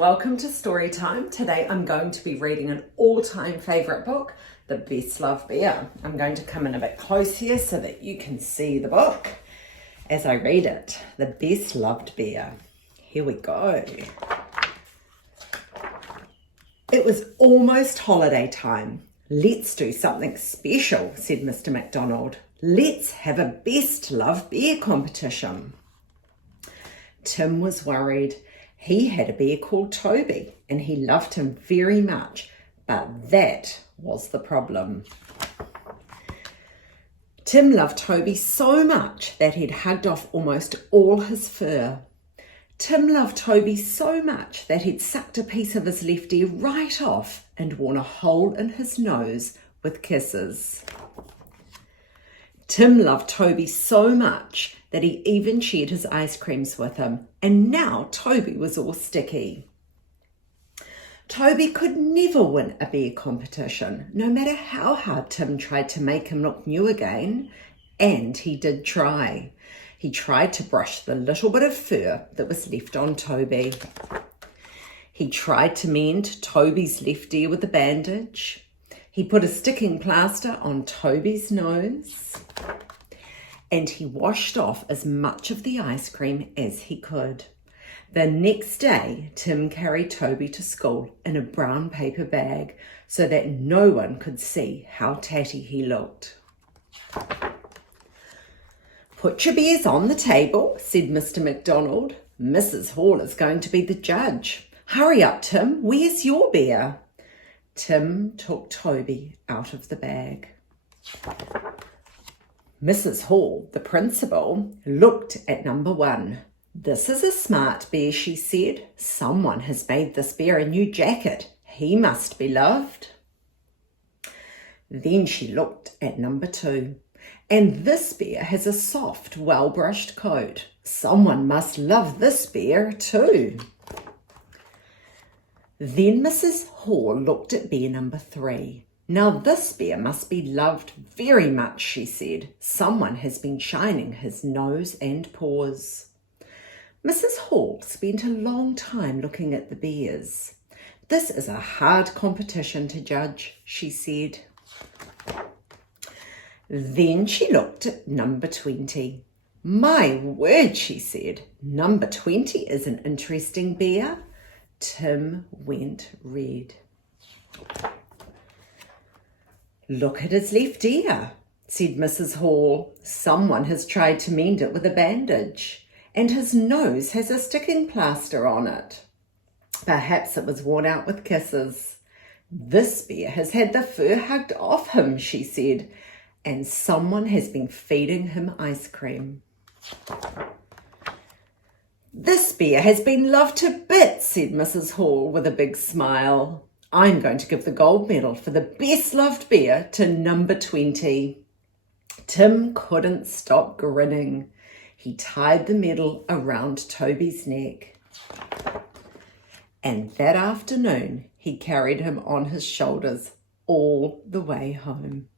welcome to Storytime. Today I'm going to be reading an all-time favourite book, The Best Loved Bear. I'm going to come in a bit close here so that you can see the book as I read it. The Best Loved Bear. Here we go. It was almost holiday time. Let's do something special, said Mr. MacDonald. Let's have a Best Loved Bear competition. Tim was worried. He had a bear called Toby and he loved him very much, but that was the problem. Tim loved Toby so much that he'd hugged off almost all his fur. Tim loved Toby so much that he'd sucked a piece of his left ear right off and worn a hole in his nose with kisses. Tim loved Toby so much that he even shared his ice creams with him, and now Toby was all sticky. Toby could never win a bear competition, no matter how hard Tim tried to make him look new again, and he did try. He tried to brush the little bit of fur that was left on Toby. He tried to mend Toby's left ear with a bandage. He put a sticking plaster on Toby's nose. And he washed off as much of the ice cream as he could. The next day, Tim carried Toby to school in a brown paper bag so that no one could see how tatty he looked. Put your bears on the table, said Mr. MacDonald. Mrs. Hall is going to be the judge. Hurry up, Tim. Where's your bear? Tim took Toby out of the bag. Mrs. Hall, the principal, looked at number 1. This is a smart bear, she said. Someone has made this bear a new jacket. He must be loved. Then she looked at number 2. And this bear has a soft, well-brushed coat. Someone must love this bear too. Then Mrs. Hall looked at bear number 3. Now this bear must be loved very much, she said. Someone has been shining his nose and paws. Mrs. Hall spent a long time looking at the bears. This is a hard competition to judge, she said. Then she looked at number 20. My word, she said. Number 20 is an interesting bear. Tim went red. Look at his left ear, said Mrs. Hall. Someone has tried to mend it with a bandage, and his nose has a sticking plaster on it. Perhaps it was worn out with kisses. This bear has had the fur hugged off him, she said, and someone has been feeding him ice cream. This bear has been loved to bits, said Mrs. Hall with a big smile. I'm going to give the gold medal for the best loved bear to number 20. Tim couldn't stop grinning. He tied the medal around Toby's neck. And that afternoon, he carried him on his shoulders all the way home.